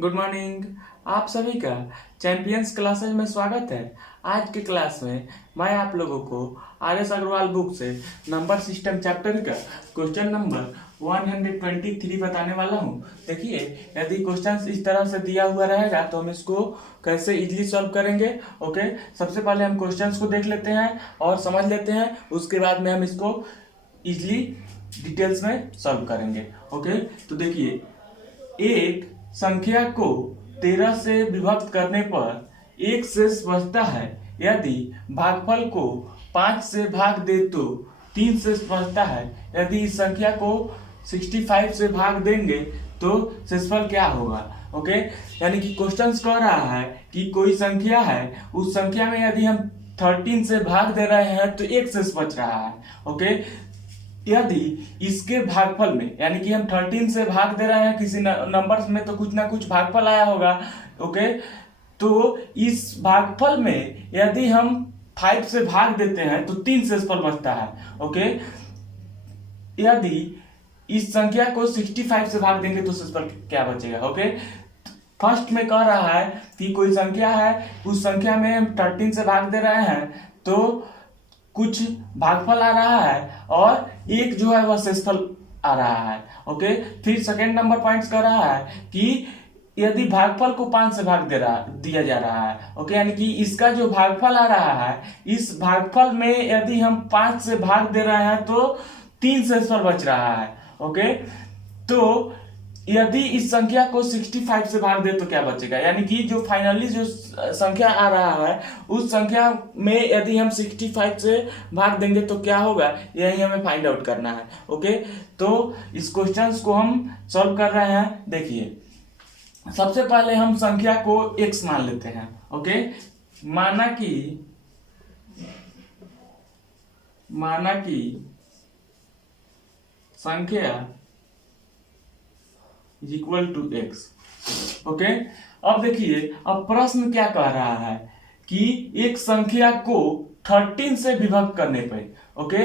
Good morning. आप सभी का चैंपियंस क्लासेज में स्वागत है। आज के क्लास में मैं आप लोगों को RS अग्रवाल बुक से नंबर सिस्टम चैप्टर का क्वेश्चन नंबर 123 बताने वाला हूं। देखिए, यदि क्वेश्चन इस तरह से दिया हुआ रहेगा तो हम इसको कैसे इजीली सॉल्व करेंगे। ओके, सबसे पहले हम क्वेश्चंस को देख लेते हैं और समझ लेते हैं, उसके बाद में हम इसको इजीली डिटेल्स में सॉल्व करेंगे। ओके, तो देखिए, एक संख्या को 13 से विभक्त करने पर एक शेष बचता है। यदि भागफल को 5 से भाग दे तो 3 शेष बचता है। यदि इस संख्या को 65 से भाग देंगे तो शेषफल क्या होगा। ओके, यानी कि क्वेश्चन कह रहा है कि कोई संख्या है, उस संख्या में यदि हम 13 से भाग दे रहे हैं तो एक शेष बच रहा है। ओके, यदि इसके भागफल में, यानी कि हम 13 से भाग दे रहे हैं किसी नंबर में, तो कुछ ना कुछ भागफल आया होगा। ओके, तो इस भागफल में यदि हम 5 से भाग देते हैं तो 3 शेषफल बचता है। ओके, यदि इस संख्या को 65 से भाग देंगे तो शेषफल क्या बचेगा। ओके, फर्स्ट में कह रहा है कि कोई संख्या है, उस संख्या में हम 13 से भाग दे रहे हैं तो कुछ भागफल आ रहा है और एक जो है वह शेषफल आ रहा है। ओके, फिर सेकेंड नंबर पॉइंट्स कर रहा है कि यदि भागफल को 5 से भाग दिया जा रहा है। ओके, यानी कि इसका जो भागफल आ रहा है, इस भागफल में यदि हम 5 से भाग दे रहे हैं तो 3 शेषफल बच रहा है। ओके, तो यदि इस संख्या को 65 से भाग दे तो क्या बचेगा, यानी कि जो फाइनली जो संख्या आ रहा है उस संख्या में यदि हम 65 से भाग देंगे तो क्या होगा, यही हमें फाइंड आउट करना है। ओके, तो इस क्वेश्चंस को हम सॉल्व कर रहे हैं। देखिए, सबसे पहले हम संख्या को x मान लेते हैं। ओके, माना कि संख्या is equal to x। Okay, अब देखिए, अब प्रश्न क्या कह रहा है कि एक संख्या को 13 से विभक्त करने पर ओके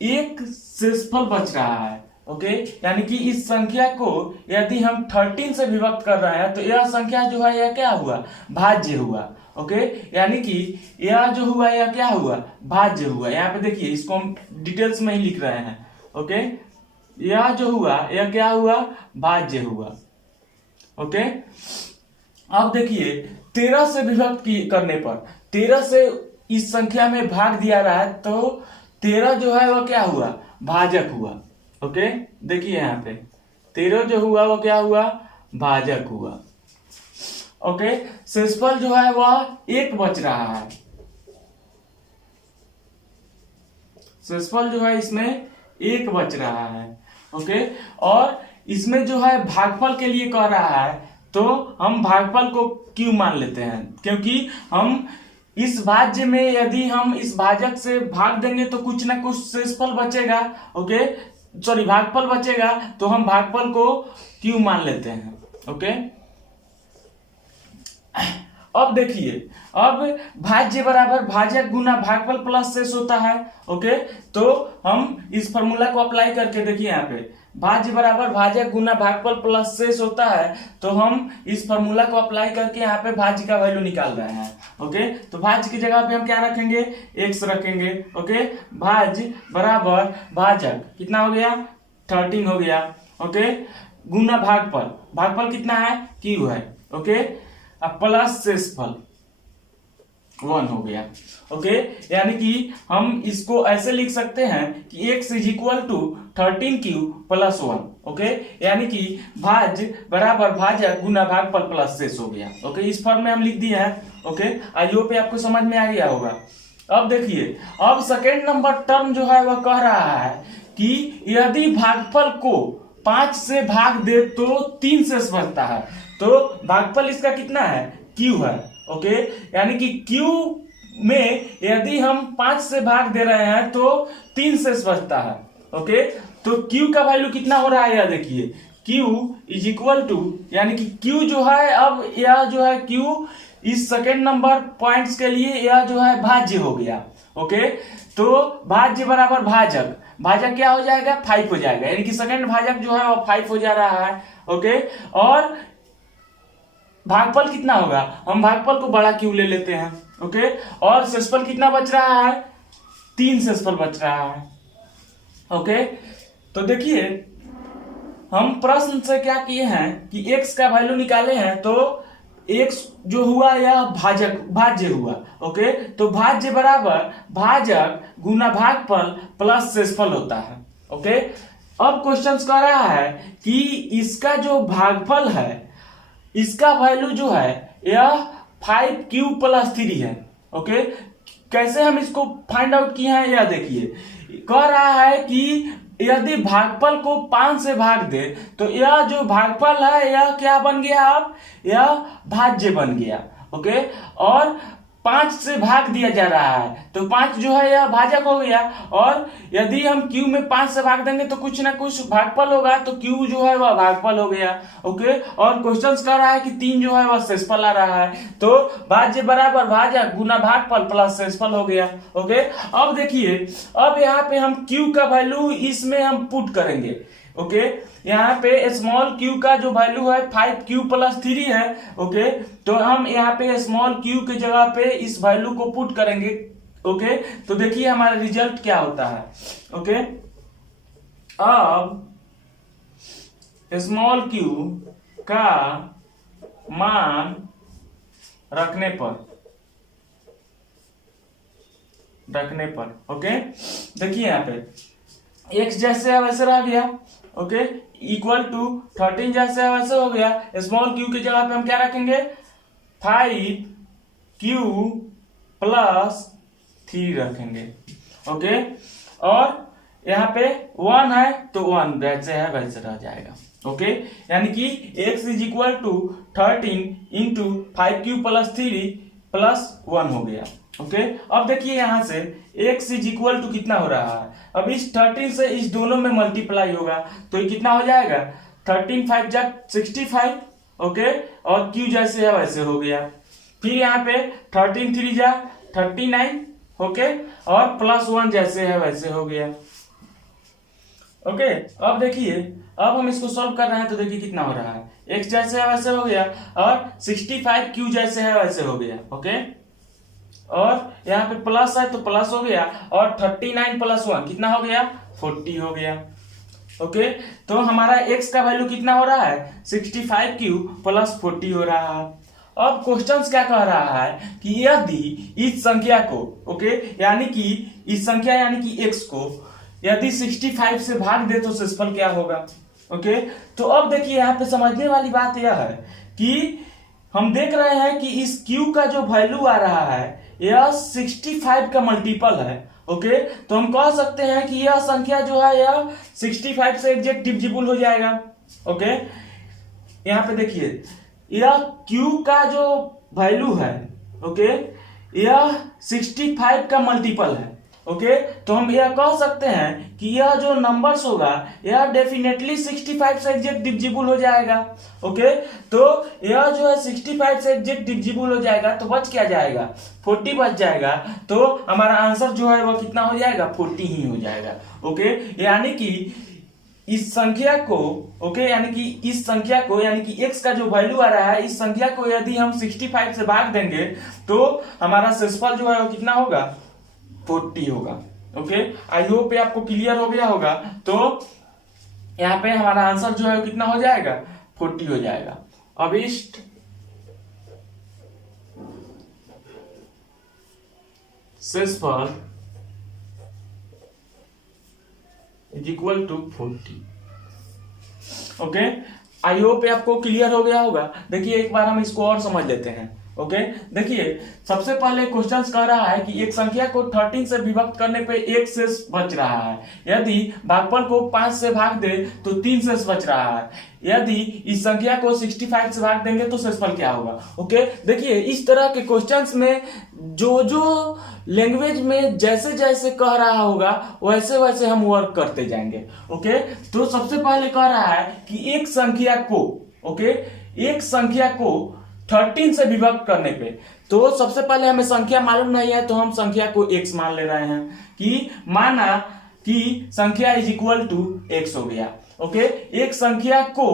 एक शेषफल बच रहा है। ओके, यानी कि इस संख्या को यदि हम 13 से विभक्त कर रहे हैं तो यह संख्या जो है यह क्या हुआ, भाज्य हुआ। ओके, यानी कि यह जो हुआ यह क्या हुआ, भाज्य हुआ। यहाँ पे देखिए, इसको हम डिटेल्स में ही लिख रहे हैं। ओके, यह जो हुआ यह क्या हुआ, भाज्य हुआ। ओके, अब देखिए, 13 से विभक्त करने पर 13 से इस संख्या में भाग दिया रहा है तो 13 जो है वह क्या हुआ, भाजक हुआ। ओके, देखिए यहाँ पे 13 जो हुआ वो क्या हुआ, भाजक हुआ। ओके, शेषफल जो है वह एक बच रहा है। शेषफल जो है इसमें एक बच रहा है। ओके, और इसमें जो है भागफल के लिए कह रहा है तो हम भागफल को क्यों मान लेते हैं, क्योंकि हम इस भाज्य में यदि हम इस भाजक से भाग देंगे तो कुछ ना कुछ शेषफल बचेगा। ओके, सॉरी, भागफल बचेगा, तो हम भागफल को क्यों मान लेते हैं। ओके, अब देखिए, अब भाज्य बराबर भाजक गुना भागफल प्लस शेष होता है। ओके, तो हम इस फॉर्मूला को अप्लाई करके देखिए, यहाँ पे भाज्य बराबर भाजक गुना भागफल प्लस शेष होता है, तो हम इस फॉर्मूला को अप्लाई करके यहाँ पे भाज्य का वैल्यू निकाल रहे हैं। ओके, तो भाज्य की जगह पे हम क्या रखेंगे, x रखेंगे। ओके, भाज्य बराबर भाजक कितना हो गया, 13 हो गया। ओके, गुना भागफल, भागफल कितना है, q है। ओके, अब प्लस शेषफल 1 हो गया। ओके, यानी कि हम इसको ऐसे लिख सकते हैं कि x is equal to 13q plus 1। Okay, यानी कि भाज्य बराबर भाजक गुना भागफल प्लस शेष हो गया। ओके, इस फॉर्म में हम लिख दिए हैं। ओके, आई होप आपको समझ में आ गया होगा। अब देखिए, अब सेकेंड नंबर टर्म जो है वह कह रहा है कि यदि भागफल को 5 से भाग दे तो 3 शेष बचता है। तो भागफल इसका कितना है, q है। ओके, यानी कि q में यदि हम 5 से भाग दे रहे हैं तो 3 शेष बचता है। ओके, तो q का वैल्यू कितना हो रहा है, यह देखिए, q इज इक्वल टू, यानी कि q जो है, अब यह जो है q इस सेकेंड नंबर पॉइंट्स के लिए यह जो है भाज्य हो गया। ओके, तो भाज्य बराबर भाजक, भाजक क्या हो जाएगा, 5 हो जाएगा, यानी कि सेकेंड भाजक जो है वो 5 हो जा रहा है। ओके, और भागफल कितना होगा, हम भागफल को बड़ा क्यू ले लेते हैं। ओके, और शेषफल कितना बच रहा है, 3 शेषफल बच रहा है। ओके, तो देखिए हम प्रश्न से क्या किए हैं कि x का वैल्यू निकाले हैं, तो x जो हुआ यह भाज्य हुआ। ओके, तो भाज्य बराबर भाजक गुना भागफल प्लस शेषफल होता है। ओके, अब क्वेश्चन कह रहा है कि इसका जो भागफल है इसका वैल्यू जो है यह 5q + 3 है। ओके, कैसे हम इसको फाइंड आउट किए हैं यह देखिए, कह रहा है कि यदि भागफल को 5 से भाग दे तो यह जो भागफल है यह क्या बन गया, अब यह भाज्य बन गया। ओके, और 5 से भाग दिया जा रहा है तो 5 जो है यह भाजक हो गया, और यदि हम q में 5 से भाग देंगे तो कुछ ना कुछ भागफल होगा, तो q जो है वह भागफल हो गया। ओके, और क्वेश्चन कह रहा है कि 3 जो है वह शेषफल आ रहा है, तो भाज्य बराबर भाजक गुना भागफल प्लस शेषफल हो गया। ओके, अब देखिए अब यहाँ पे हम q का वैल्यू इसमें हम पुट करेंगे। ओके, यहाँ पे स्मॉल q का जो वैल्यू है 5q + 3 है। ओके, तो हम यहाँ पे स्मॉल q के जगह पे इस वैल्यू को पुट करेंगे। ओके, तो देखिए हमारा रिजल्ट क्या होता है। ओके, अब स्मॉल q का मान रखने पर ओके, देखिए यहाँ पे x जैसे है वैसे रह गया। ओके, इक्वल टू 13 जैसे है वैसे हो गया। स्मॉल q की जगह पे हम क्या रखेंगे, 5q + 3 रखेंगे। ओके, और यहाँ पे 1 है तो 1 वैसे है वैसे रह जाएगा। ओके, यानी कि x = 13 × 5q + 3 + 1 हो गया। ओके, अब देखिए यहां से x = कितना हो रहा है, अब इस 13 से इस दोनों में मल्टीप्लाई होगा तो ये कितना हो जाएगा, 13 5 जा 65। ओके, और q जैसे है वैसे हो गया। फिर यहाँ पे 13 3 जा 39। ओके, और +1 जैसे है वैसे हो गया। ओके, अब देखिए अब हम इसको सॉल्व कर रहे हैं तो देखिए कितना हो रहा है, x जैसे है वैसे हो गया और 65 q जैसे है वैसे हो गया। ओके, और यहाँ पे प्लस है तो प्लस हो गया, और 39 + 1 कितना हो गया, 40 हो गया। ओके, तो हमारा x का वैल्यू कितना हो रहा है, 65q + 40 हो रहा है। अब क्वेश्चंस क्या कह रहा है कि यदि इस संख्या को ओके यानी कि इस संख्या यानी कि x को यदि 65 से भाग दे तो शेषफल क्या होगा। ओके, तो अब देखिए यहाँ पे समझने वाली बात यह है कि हम देख रहे हैं कि इस q का जो वैल्यू आ रहा है यह 65 का मल्टीपल है। ओके, तो हम कह सकते हैं कि यह संख्या जो है यह 65 से एग्जैक्ट डिविजिबल हो जाएगा। ओके, यहाँ पे देखिए यह q का जो वैल्यू है ओके यह 65 का मल्टीपल है। ओके, तो हम यह कह सकते हैं कि यह जो नंबर्स होगा यह डेफिनेटली 65 से एग्जैक्ट डिविजिबल हो जाएगा। ओके, तो यह जो है 65 से एग्जैक्ट डिविजिबल हो जाएगा तो बच क्या जाएगा, 40 बच जाएगा। तो हमारा आंसर जो है वह कितना हो जाएगा, 40 ही हो जाएगा। ओके, यानी कि इस संख्या को ओके यानी कि इस संख्या को यानी कि x का जो वैल्यू आ रहा है इस संख्या को यदि हम 65 से भाग देंगे तो हमारा शेषफल जो है वो कितना होगा, 40 होगा। ओके, आई होप आपको क्लियर हो गया होगा। तो यहाँ पे हमारा आंसर जो है वो कितना हो जाएगा, 40 हो जाएगा। अब इष्ट शेषफल = 40। ओके, आई होप आपको क्लियर हो गया होगा। देखिए एक बार हम इसको और समझ लेते हैं। ओके, देखिए सबसे पहले क्वेश्चन कह रहा है कि एक संख्या को 13 से विभक्त करने पे 1 शेष बच रहा है, यदि भागफल को 5 से भाग दे तो 3 शेष बच रहा है, यदि इस संख्या को 65 से भाग देंगे तो शेषफल क्या होगा। ओके, देखिए इस तरह के क्वेश्चंस में जो लैंग्वेज में जैसे जैसे कह रहा होगा वैसे वैसे हम वर्क करते जाएंगे। ओके, तो सबसे पहले कह रहा है कि एक संख्या को ओके एक संख्या को 13 से विभक्त करने पे, तो सबसे पहले हमें संख्या मालूम नहीं है तो हम संख्या को x मान ले रहे हैं कि माना कि संख्या = x हो गया। ओके, एक संख्या को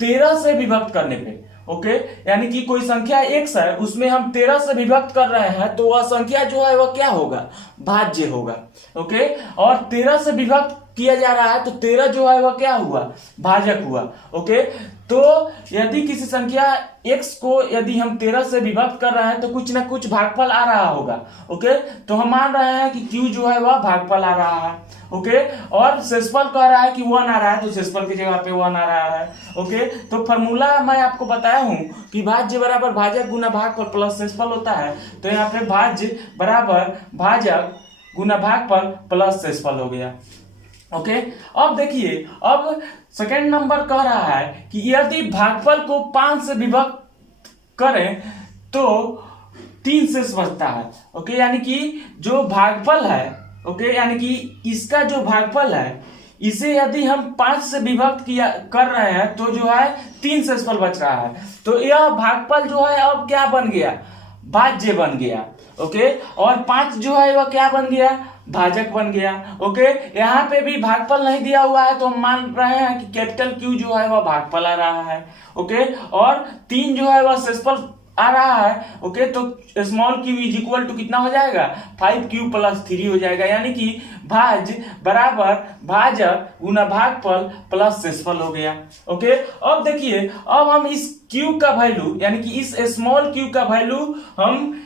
13 से विभक्त करने पे ओके, यानी कि कोई संख्या x है उसमें हम 13 से विभक्त कर रहे हैं तो वह संख्या जो है वह क्या होगा, भाज्य होगा। ओके, और 13 से विभक्त किया जा रहा है तो 13 जो है वह क्या हुआ, भाजक हुआ। ओके, तो यदि किसी संख्या x को यदि हम 13 से विभक्त कर रहे हैं तो कुछ ना कुछ भागफल आ रहा होगा। ओके, तो हम मान रहे हैं कि q जो है वह भागफल आ रहा है। ओके, और शेषफल कह रहा है कि 1 आ रहा है तो शेषफल की जगह पे 1 आ रहा है। ओके, तो फॉर्मूला मैं आपको बताया हूं कि भाज्य बराबर भाजक गुना भागफल प्लस शेषफल होता है। तो यहाँ पे भाज्य बराबर भाजक गुना भागफल प्लस शेषफल हो गया। ओके, अब देखिए, अब सेकंड नंबर कह रहा है कि यदि भागफल को 5 से विभक्त करें तो 3 शेष बचता है। ओके, यानी कि जो भागफल है, ओके, यानी कि इसका जो भागफल है इसे यदि हम 5 से विभक्त किया कर रहे हैं तो जो है 3 शेषफल बच रहा है। तो यह भागफल जो है अब क्या बन गया, भाज्य बन गया। ओके, और 5 जो है वह क्या बन गया, भाजक बन गया। ओके, यहाँ पे भी भागफल नहीं दिया हुआ है तो हम मान रहे हैं कि कैपिटल Q जो है वह भागफल आ रहा है। ओके, और 3 जो है वह शेषफल आ रहा है। ओके, तो small q is equal to कितना हो जाएगा, 5q प्लस 3 हो जाएगा, यानी कि भाज्य बराबर भाजक गुना भागफल प्लस शेषफल हो गया। ओके, अब देखिए, अब हम इस q का वैल्यू यानी कि इस स्मॉल q का वैल्यू हम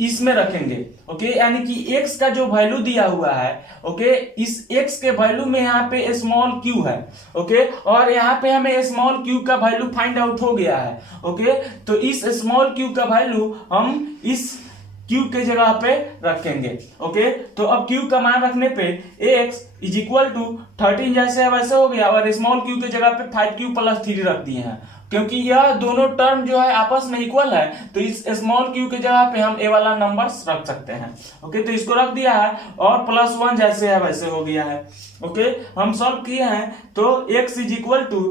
इसमें रखेंगे। ओके, यानी कि x का जो वैल्यू दिया हुआ है, ओके, इस x के वैल्यू में यहाँ पे स्मॉल q है। ओके, और यहाँ पे हमें स्मॉल q का वैल्यू फाइंड आउट हो गया है। ओके, तो इस स्मॉल q का वैल्यू हम इस q के जगह पे रखेंगे। ओके, तो अब q का मान रखने पे x इज इक्वल टू 13 जैसे है वैसे हो गया, और स्मॉल q के जगह पे 5q प्लस 3 रख दिए हैं क्योंकि यह दोनों टर्म जो है आपस में इक्वल है। तो इस स्मॉल q के जगह पे हम ए वाला नंबर्स रख सकते हैं। ओके, तो इसको रख दिया है और +1 जैसे है वैसे हो गया है। ओके, हम सॉल्व किए हैं तो x इज इक्वल टू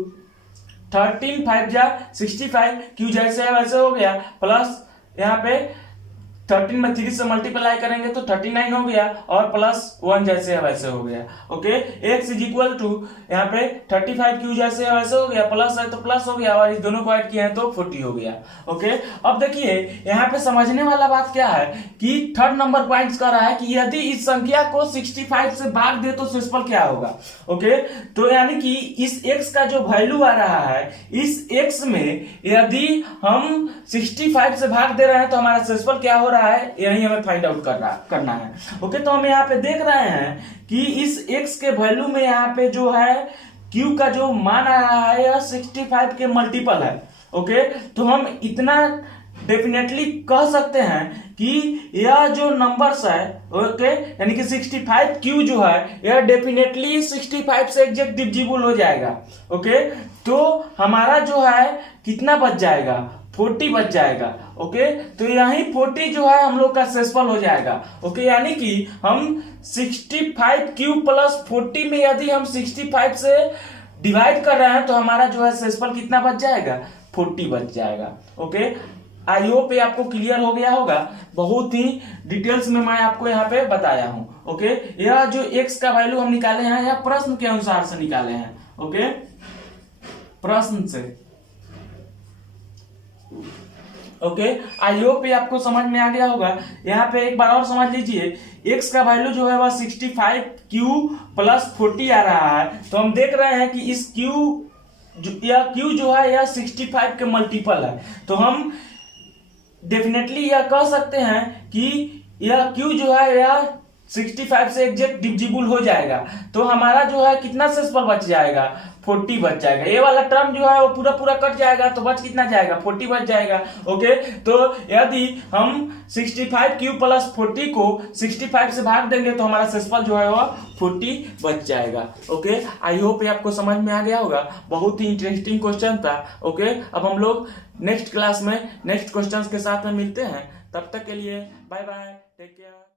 13 5 जा 65, q जैसे है वैसे हो गया, प्लस यहाँ पे 13 में 3 से मल्टीप्लाई करेंगे तो 39 हो गया, और +1 जैसे है वैसे हो गया। Okay, x is equal to यहाँ पे 35q जैसे है वैसे हो गया, प्लस है तो प्लस हो गया, और इस दोनों को ऐड किए हैं तो 40 हो गया। ओके, अब देखिए यहाँ पे समझने वाला बात क्या है कि थर्ड नंबर पॉइंट कर रहा है कि यदि इस संख्या को 65 से भाग दे तो शेषफल क्या होगा। ओके, तो यानी कि इस x का जो वैल्यू आ रहा है, इस x में यदि हम 65 से भाग दे रहे हैं तो हमारा शेषफल क्या हो रहा है, यही हमें फाइंड आउट करना है। ओके, तो हम यहाँ पे देख रहे हैं कि इस x के वैल्यू में यहाँ पे जो है q का जो मान आ रहा है यह 65 के मल्टीपल है। ओके, तो हम इतना डेफिनेटली कह सकते हैं कि यह जो नंबर्स है, ओके, यानी कि 65q जो है यह डेफिनेटली 65 से एग्जैक्ट डिविजिबल हो जाएगा। ओके, तो हमारा जो है कितना बच जाएगा, 40 बच जाएगा। ओके, तो यही 40 जो है हम लोग का शेषफल हो जाएगा। ओके, यानी कि हम 65q प्लस 40 में यदि हम 65 से डिवाइड कर रहे हैं तो हमारा जो है शेषफल कितना बच जाएगा, 40 बच जाएगा। ओके, आई होप ये आपको क्लियर हो गया होगा। बहुत ही डिटेल्स में मैं आपको यहाँ पे बताया हूँ। ओके, यह जो x का वैल्यू हम निकाले हैं यह प्रश्न के अनुसार से निकाले हैं। ओके, प्रश्न से। ओके, आई होप ये आपको समझ में आ गया होगा। यहाँ पे एक बार और समझ लीजिए, x का वैल्यू जो है वह 65q प्लस 40 आ रहा है। तो हम देख रहे हैं कि इस q जो है यह 65 के मल्टीपल है। तो हम डेफिनेटली यह कह सकते हैं कि यह q जो है यह 65 से एग्जैक्ट डिविजिबल हो जाएगा। तो हमारा जो है कितना शेषफल बच जाएगा, 40 बच जाएगा। ये वाला टर्म जो है वो पूरा पूरा कट जाएगा तो बच कितना जाएगा, 40 बच जाएगा। ओके, तो यदि हम 65q प्लस 40 को 65 से भाग देंगे तो हमारा शेषफल जो है वो 40 बच जाएगा। ओके, आई होप ये आपको समझ में आ गया होगा। बहुत ही इंटरेस्टिंग क्वेश्चन था। ओके, अब हम लोग नेक्स्ट क्लास में नेक्स्ट क्वेश्चन के साथ में मिलते हैं। तब तक के लिए बाय बाय, टेक केयर।